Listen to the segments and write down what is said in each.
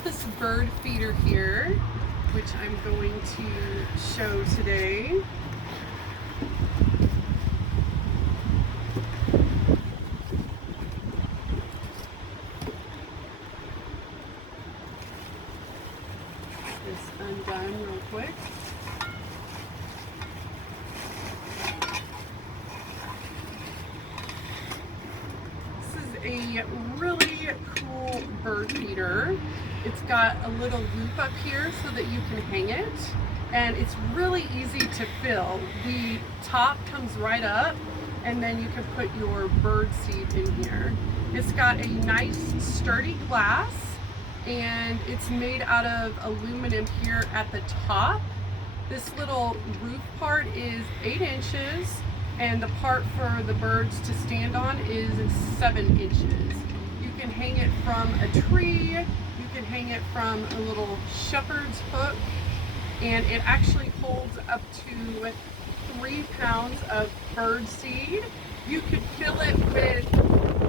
have this bird feeder here, which I'm going to show today. Get this undone real quick. A really cool bird feeder. It's got a little loop up here so that you can hang it, and it's really easy to fill. The top comes right up, and then you can put your bird seed in here. It's got a nice sturdy glass, and it's made out of aluminum here at the top. This little roof part is 8 inches, and the part for the birds to stand on is 7 inches. You can hang it from a tree, you can hang it from a little shepherd's hook, and it actually holds up to 3 pounds of bird seed. You could fill it with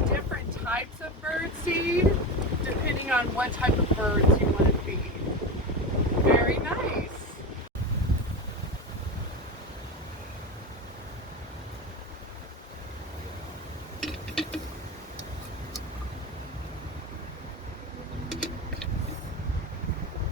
different types of bird seed, depending on what type of birds you want to feed. Very nice.